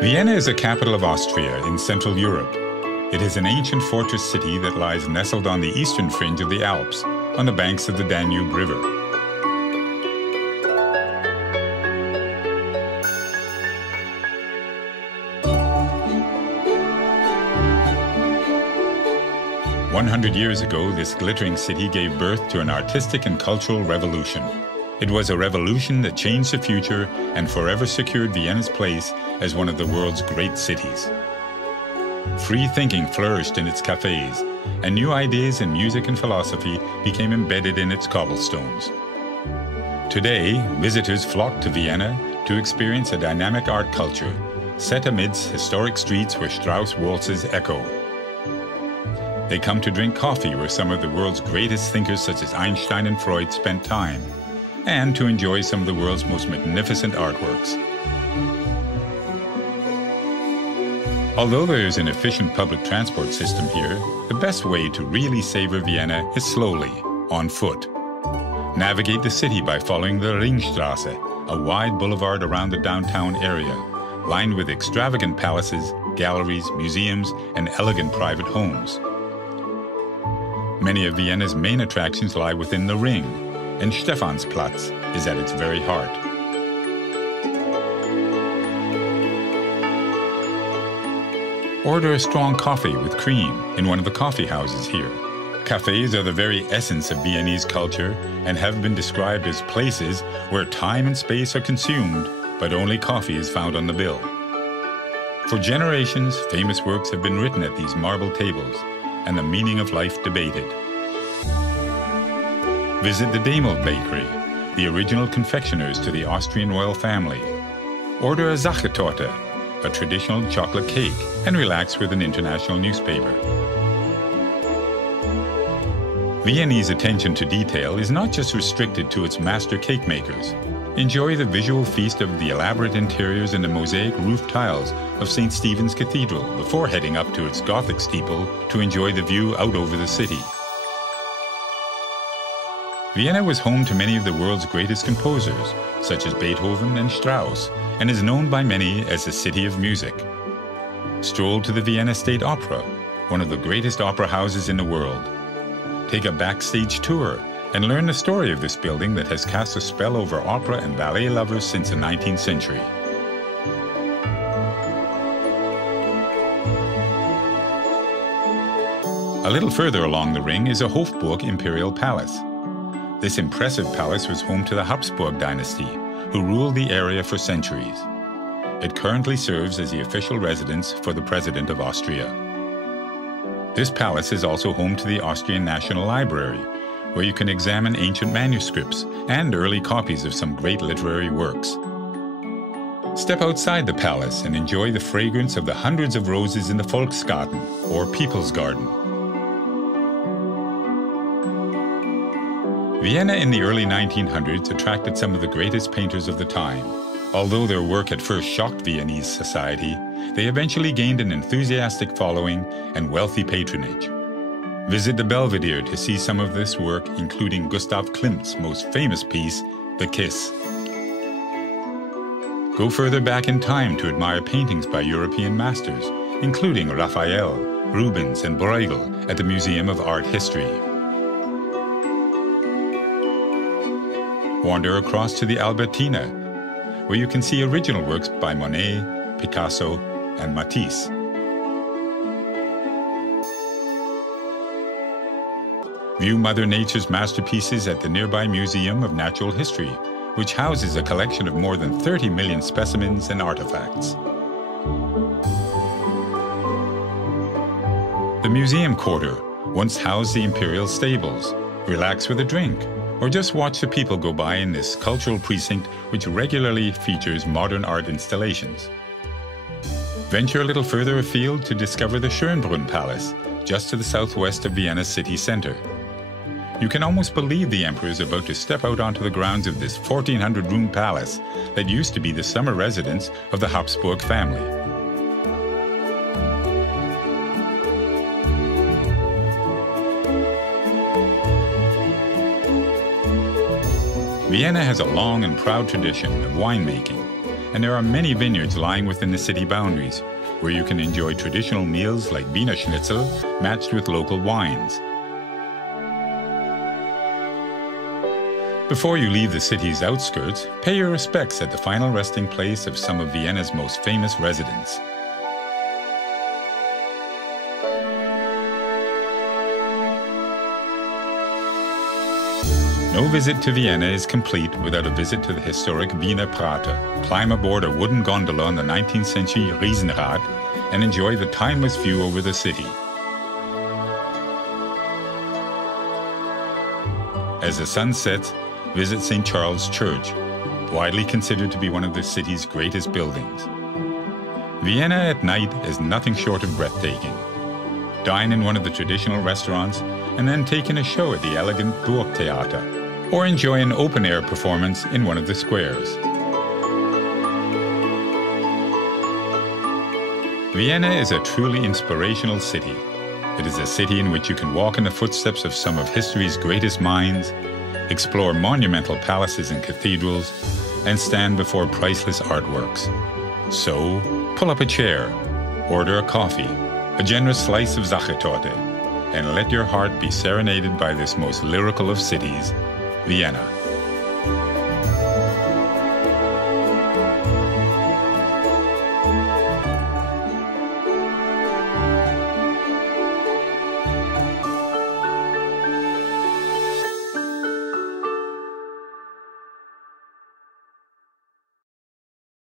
Vienna is the capital of Austria in Central Europe. It is an ancient fortress city that lies nestled on the eastern fringe of the Alps, on the banks of the Danube River. One 100 years ago, this glittering city gave birth to an artistic and cultural revolution. It was a revolution that changed the future and forever secured Vienna's place as one of the world's great cities. Free thinking flourished in its cafes, and new ideas in music and philosophy became embedded in its cobblestones. Today, visitors flock to Vienna to experience a dynamic art culture, set amidst historic streets where Strauss waltzes echo. They come to drink coffee where some of the world's greatest thinkers such as Einstein and Freud spent time, and to enjoy some of the world's most magnificent artworks. Although there is an efficient public transport system here, the best way to really savor Vienna is slowly, on foot. Navigate the city by following the Ringstraße, a wide boulevard around the downtown area, lined with extravagant palaces, galleries, museums, and elegant private homes. Many of Vienna's main attractions lie within the Ring, and Stephansplatz is at its very heart. Order a strong coffee with cream in one of the coffee houses here. Cafes are the very essence of Viennese culture and have been described as places where time and space are consumed, but only coffee is found on the bill. For generations, famous works have been written at these marble tables, and the meaning of life debated. Visit the Demel Bakery, the original confectioners to the Austrian royal family. Order a Sachertorte, a traditional chocolate cake, and relax with an international newspaper. Viennese attention to detail is not just restricted to its master cake makers. Enjoy the visual feast of the elaborate interiors and the mosaic roof tiles of St. Stephen's Cathedral before heading up to its Gothic steeple to enjoy the view out over the city. Vienna was home to many of the world's greatest composers, such as Beethoven and Strauss, and is known by many as the City of Music. Stroll to the Vienna State Opera, one of the greatest opera houses in the world. Take a backstage tour and learn the story of this building that has cast a spell over opera and ballet lovers since the 19th century. A little further along the Ring is a Hofburg Imperial Palace. This impressive palace was home to the Habsburg dynasty, who ruled the area for centuries. It currently serves as the official residence for the President of Austria. This palace is also home to the Austrian National Library, where you can examine ancient manuscripts and early copies of some great literary works. Step outside the palace and enjoy the fragrance of the hundreds of roses in the Volksgarten, or People's Garden. Vienna in the early 1900s attracted some of the greatest painters of the time. Although their work at first shocked Viennese society, they eventually gained an enthusiastic following and wealthy patronage. Visit the Belvedere to see some of this work, including Gustav Klimt's most famous piece, The Kiss. Go further back in time to admire paintings by European masters, including Raphael, Rubens, and Bruegel at the Museum of Art History. Wander across to the Albertina, where you can see original works by Monet, Picasso, and Matisse. View Mother Nature's masterpieces at the nearby Museum of Natural History, which houses a collection of more than 30 million specimens and artifacts. The Museum Quarter once housed the imperial stables. Relax with a drink, or just watch the people go by in this cultural precinct which regularly features modern art installations. Venture a little further afield to discover the Schönbrunn Palace, just to the southwest of Vienna's city center. You can almost believe the emperor is about to step out onto the grounds of this 1,400-room palace that used to be the summer residence of the Habsburg family. Vienna has a long and proud tradition of winemaking, and there are many vineyards lying within the city boundaries, where you can enjoy traditional meals like Wiener Schnitzel matched with local wines. Before you leave the city's outskirts, pay your respects at the final resting place of some of Vienna's most famous residents. No visit to Vienna is complete without a visit to the historic Wiener Prater. Climb aboard a wooden gondola on the 19th century Riesenrad and enjoy the timeless view over the city. As the sun sets, visit St. Charles Church, widely considered to be one of the city's greatest buildings. Vienna at night is nothing short of breathtaking. Dine in one of the traditional restaurants and then take in a show at the elegant Burgtheater, or enjoy an open-air performance in one of the squares. Vienna is a truly inspirational city. It is a city in which you can walk in the footsteps of some of history's greatest minds, explore monumental palaces and cathedrals, and stand before priceless artworks. So, pull up a chair, order a coffee, a generous slice of Sachertorte, and let your heart be serenaded by this most lyrical of cities, Vienna.